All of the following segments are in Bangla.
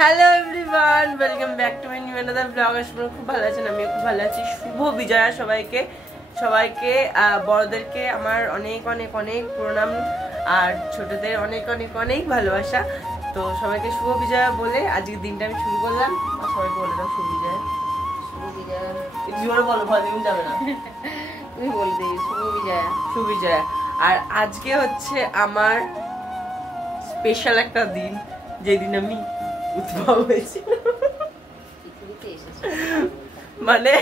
Hello everyone, welcome back to my new another blog. আপনারা খুব ভালো আছেন, আমিও খুব ভালো আছি। শুভ বিজয়া সবাইকে। বড়দেরকে আমার অনেক অনেক অনেক প্রণাম, আর ছোটদের অনেক অনেক অনেক ভালোবাসা। তো সবাইকে শুভ বিজয়া বলে আজকের দিনটা আমি শুরু করলাম। সবাইকে বলে দাও শুভ বিজয়া। শুভ বিজয়া। জোরে বলো, ভলিউম যাবে না। তুমি বলে দিই শুভ বিজয়া। শুভ বিজয়া। আর আজকে হচ্ছে আমার স্পেশাল একটা দিন, যেদিন আমি উদ্ভব হয়েছিল। মানে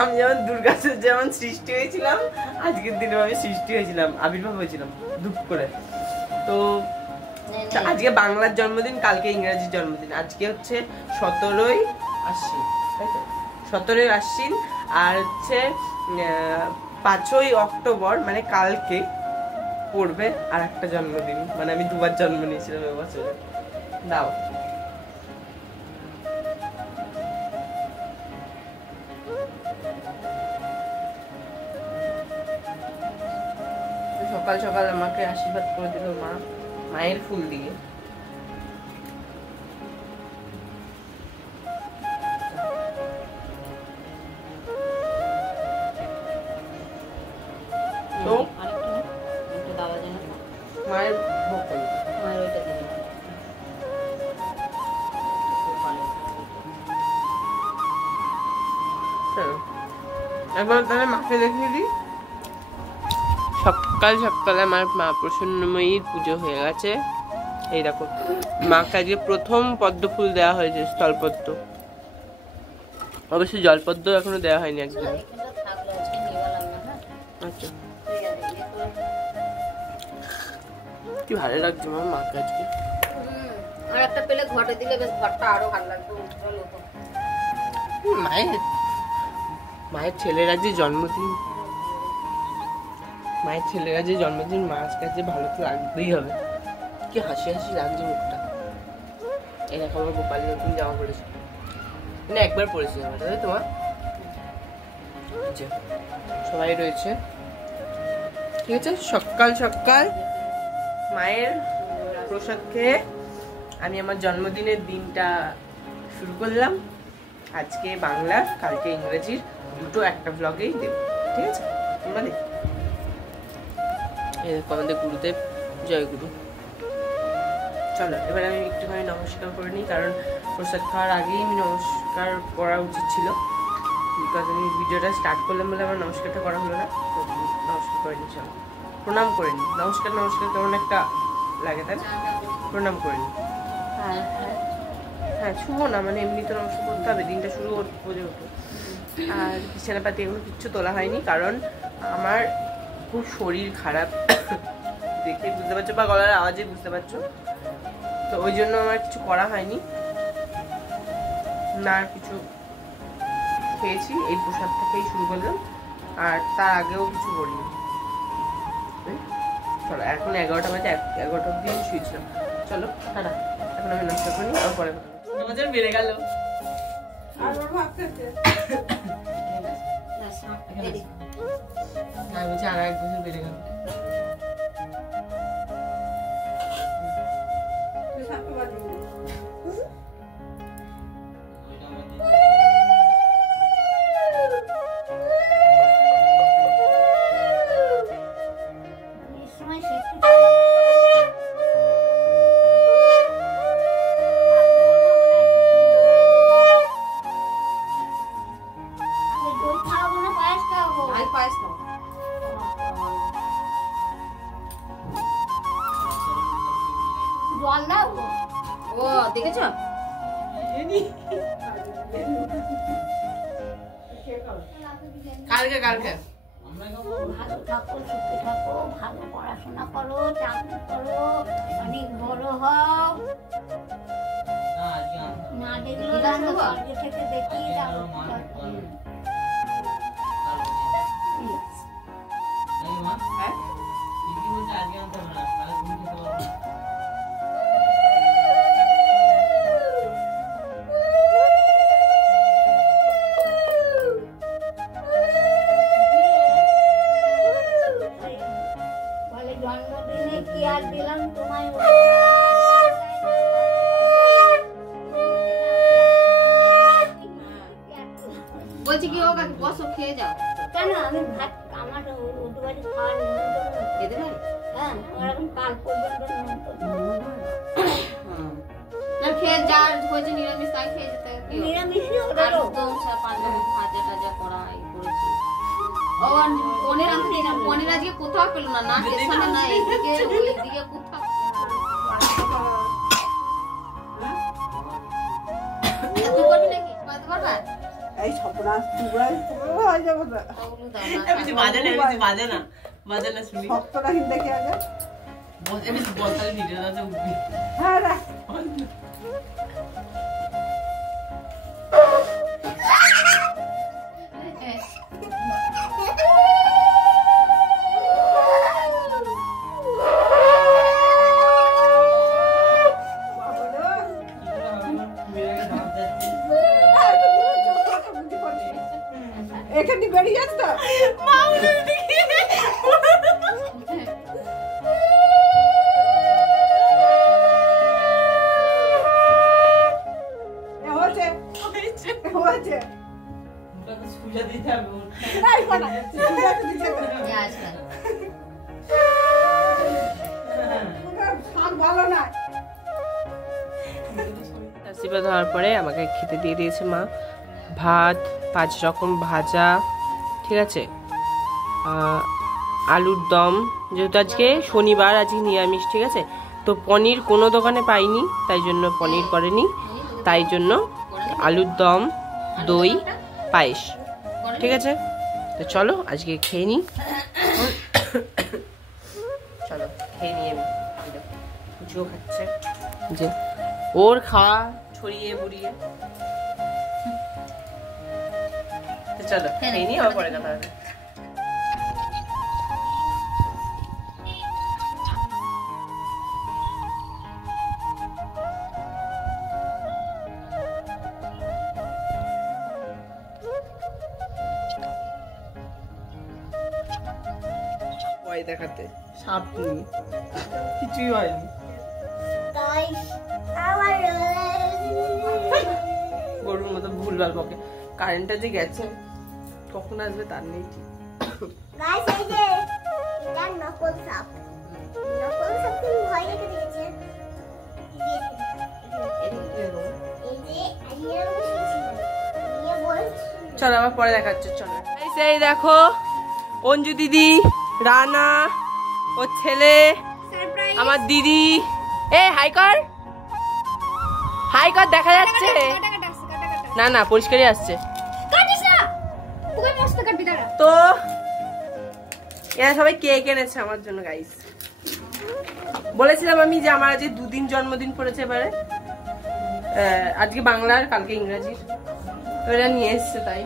আমি যেমন দুর্গাপুর যেমন সৃষ্টি হয়েছিলাম, আজকের দিনে আমি সৃষ্টি হয়েছিলাম, আবির্ভাব হয়েছিলাম দুপ করে। তো আজকে বাংলার জন্মদিন, কালকে ইংরেজির জন্মদিন। আজকে হচ্ছে 17ই আশ্বিন, তাই তো? 17ই আশ্বিন। আর হচ্ছে 5ই অক্টোবর, মানে কালকে পড়বে আর একটা জন্মদিন। মানে আমি দুবার জন্ম নিয়েছিলাম এবছরে। দাও। সকাল সকাল আমাকে আশীর্বাদ করে দিল মা, মায়ের ফুল দিয়ে। তো মায়ের ভোগ করি, মায়ের ওইটা দিন। একবার তাহলে মাকে দেখিয়ে দিই। সকাল সকালে আমার মা প্রসন্নময়ীর পুজো হয়ে গেছে। এই দেখো, মাকে আজকে প্রথম পদ্ম ফুল দেওয়া হয়েছে, স্থলপদ্ম। অবশ্যই জলপদ্ম এখনো দেওয়া হয়নি একদিন। আচ্ছা, কি ভালো লাগছে আমার মাকে আজকে। আর একটা পেলে ঘটে দিলে বেশ ঘরটা আরো ভালো লাগবে, উজ্জ্বল হতো। মায়ের ছেলের আজকে জন্মদিন, মায়ের ছেলের আজকে জন্মদিন, মাছ কাছে ভালো তো লাগতেই হবে। কি হাসি হাসি লাগছে মুখটা। এই দেখো আমার গোপাল নতুন জামা পড়েছে, মানে একবার পড়েছি জামাটা, তাই তোমার সবাই রয়েছে। ঠিক আছে, সকাল সকাল মায়ের প্রসাদ খেয়ে আমি আমার জন্মদিনের দিনটা শুরু করলাম। আজকে বাংলার, কালকে ইংরেজির, দুটো একটা ব্লগেই দেব। ঠিক আছে, তোমরা দেখো। এই দেখো আমাদের গুরুদেব, জয় গুরু। চলো এবার আমি একটুখানি নমস্কার করে নিই, কারণ প্রসাদ খাওয়ার আগেই আমি নমস্কার করা উচিত ছিল। বিকজ আমি ভিডিওটা স্টার্ট করলাম বলে আমার নমস্কারটা করা হলো না। তো নমস্কার করে নিই, চলো প্রণাম করে নিই। নমস্কার কেমন একটা লাগে, তাই না? প্রণাম করে নিই। হ্যাঁ হ্যাঁ হ্যাঁ, শুভ না, মানে এমনি তো নমস্কার করতে হবে, দিনটা শুরু বোঝে হতো। আর বিছানাপাতি এগুলো কিচ্ছু তোলা হয়নি, কারণ আমার খুব শরীর খারাপ। দেখে বুঝতে পারছো, বা গলার আওয়াজে বুঝতে পারছো। তো ওই জন্য আমার কিছু করা হয়নি, না কিছু খেয়েছি। এই প্রসাদ থেকেই শুরু করলাম, আর তার আগেও কিছু করিনি। চলো এখন 11টা বাজে, 11টা অব্দি শুয়েছিলাম। চলো টাটা, এখন আমি নাস্তা করি, আর পরে আমাদের বেড়ে গেল। আর বলছি আর 1 বছর বেড়ে গেল। ও দেখেছো, কালকে ভালো থাকো, সুখে থাকো, ভালো পড়াশোনা করো, চাকরি করো, অনেক বড় হও। না দেখলে আগে থেকে দেখি জন্মদিনে কি আর দিলাম তোমায়। কি হোক আগে বসো খেয়ে যাও। কেন আমি ভাত আমার ওদের বাড়ি খাওয়ার নিমন্ত্রণ আছে। এদের বাড়ি? হ্যাঁ ওরা এখন কাল পর্যন্ত নিমন্ত্রণ। না খেয়ে যা হয়েছে নিরামিষ তাই খেয়ে যেতে হবে। নিরামিষই ওদেরও। একদম পাঞ্জাবি ভাজা টাজা করা এই করেছি। ও পনির আজকে কোথাও পেলো না, না স্টেশনে না এইদিকে ওইদিকে কোথাও। তুই করবি নাকি? করতে পারবা? এই সপনাস তুই হয়ে যাবে না। ওগুলো দাও না। এমনি বাজে না শুনি। সপ্তটা হিন দেখি আগে। এমনি বলতালে ভিডিওটাতে উঠবি। হ্যাঁ রাখ। এখানে বেরিয়ে যাচ্ছে তো ভালো না আশীর্বাদ হওয়ার পরে আমাকে খেতে দিয়ে দিয়েছে মা ভাত 5 রকম ভাজা, ঠিক আছে, আলুর দম, যেহেতু আজকে শনিবার, আজকে নিরামিষ, ঠিক আছে, তো পনির কোনো দোকানে পাইনি, তাই জন্য পনির করেনি, তাই জন্য আলুর দম, দই, পায়েস, ঠিক আছে। তো চলো আজকে খেয়ে নিই, চলো খেয়ে নিই। আমি পুজো খাচ্ছে যে ওর খাওয়া ছড়িয়ে বুড়িয়ে, চলো খেয়ে নিই, আবার পরে কথা হবে। ভয় দেখাতে সাপ নিয়ে কিছুই হয়নি। গরুর মতো ভুলভাল বকে। কারেন্টটা যে গেছে, কখন আসবে তার নেই ঠিক। চলো আবার পরে দেখাচ্ছে, চলো। এই দেখো অঞ্জু দিদি, রানা, ওর ছেলে, আমার দিদি, এ হাই কর, হাই কর, দেখা যাচ্ছে না? না পরিষ্কারই আসছে তো। এরা সবাই কেক এনেছে আমার জন্য গাইস। বলেছিলাম আমি যে আমার আজ 2 দিন জন্মদিন পড়েছে এবারে, আজকে বাংলার কালকে ইংরেজির, এরা নিয়ে এসছে। তাই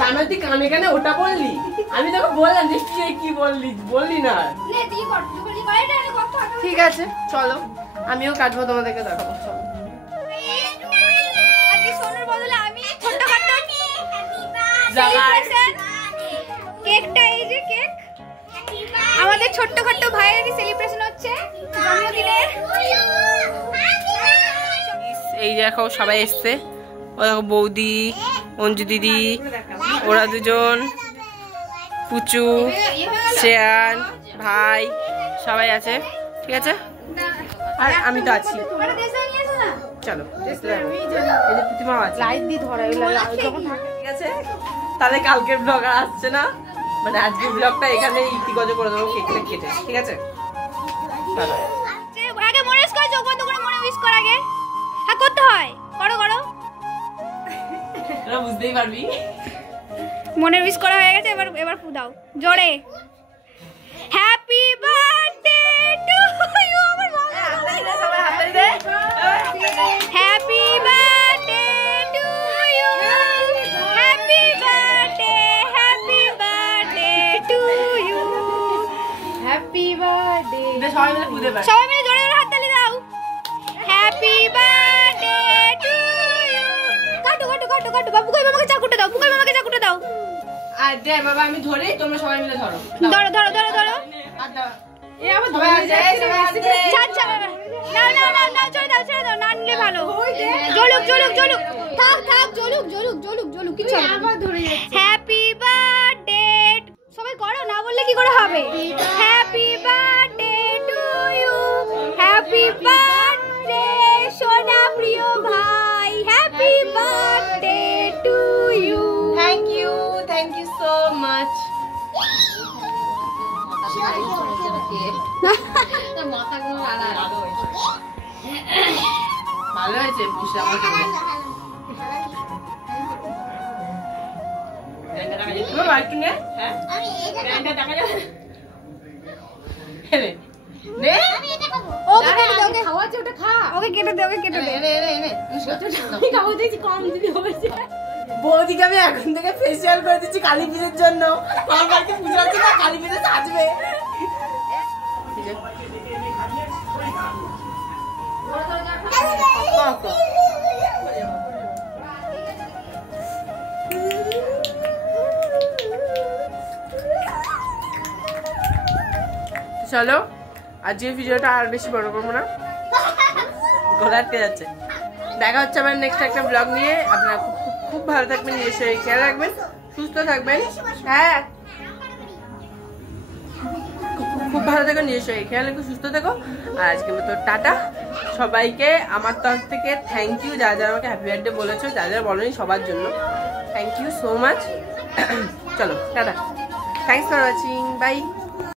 কানে তুই কানে কানে ওটা বললি, আমি তোকে বললাম যে কি বললি না। ঠিক আছে চলো, আমিও কাটবো, তোমাদেরকে দেখাবো। চলো কেকটা, এই যে কেক আমাদের ছোট্টখাট্ট ভাইয়ের সেলিব্রেশন হচ্ছে জন্মদিনের। এই দেখো সবাই এসছে, ও দেখো বৌদি, অঞ্জু দিদি, ওরা দুজন, পুচু, শ্রেয়ান, ভাই, সবাই আছে, ঠিক আছে, আর আমি তো আছি। চলো প্রতিমা আছে, লাইট দিয়ে ধরা, ঠিক আছে। তাহলে কালকের ব্লগ আর আসছে না, মানে আজকের ব্লগটা এখানে ইতিগজ করে দেবো, কেকটা কেটে, ঠিক আছে। আগে মনে কর, চোখ বন্ধ করে মনে উইশ কর আগে। হ্যাঁ করতে হয়, করো করো, তোরা বুঝতেই পারবি। মনে উইশ করা হয়ে গেছে, এবার ফু দাও জোরে। Happy birthday to you. আমার সবাই হাত তালি দে। Happy birthday to you, happy birthday, happy birthday to you, happy birthday. সবাই মিলে খুদে পারে, সবাই মিলে জোরে জোরে হাততালি দাও। Happy birthday to you. কাটো কাটো কাটো কাটো, বাবু কই মামাকে চাকুটা দাও, বুকাই মামাকে চাকুটা দাও। আর দে বাবা, আমি ধরে, তোমরা সবাই মিলে ধরো। ধরো ধরো ধরো ধরো। এ আমার ধরে যায়, সবাই হাত দে। আচ্ছা বাবা, নাও নাও নাও নাও, ছেড়ে দাও ছেড়ে দাও, না নিলে ভালো চলো জলুক জলুক জলুক থাক থাক জলুক জলুক জলুক জলুক কিছু আবার ধরে যাচ্ছে হ্যাপি বার্থডে সবাই করো না বললে কি করে হবে happy birthday to you happy birthday সোনা প্রিয় ভাই happy birthday to you thank you so much. মাথাগুলো লাগা ভালো হয়েছে পুষে আমার জন্য। বাবা একটু নে। হ্যাঁ দেখা যাবে নে ওকে কেটে দে ওকে খাওয়াচ্ছে ওটা খা ওকে কেটে দে ওকে কেটে দে বৌদিকে আমি এখন থেকে ফেসিয়াল করে দিচ্ছি কালী পুজোর জন্য। আমার বাড়িতে পুজো আছে না, কালী পুজো সাজবে। চলো আজকের ভিডিওটা আর বেশি বড় করবো না, ঘোরাতে যাচ্ছে। দেখা হচ্ছে আবার নেক্সট একটা ব্লগ নিয়ে। আপনারা খুব ভালো থাকবেন, নিজের শরীর খেয়াল রাখবেন, সুস্থ থাকবেন। হ্যাঁ খুব ভালো থাকো, নিজের শরীর খেয়াল রাখো, সুস্থ থাকো। আর আজকের মতো টাটা সবাইকে। আমার তরফ থেকে থ্যাংক ইউ যারা যারা আমাকে হ্যাপি বার্থডে বলেছো, যারা যারা বলেনি সবার জন্য থ্যাংক ইউ সো মাচ। চলো টাটা, থ্যাংকস ফর ওয়াচিং, বাই।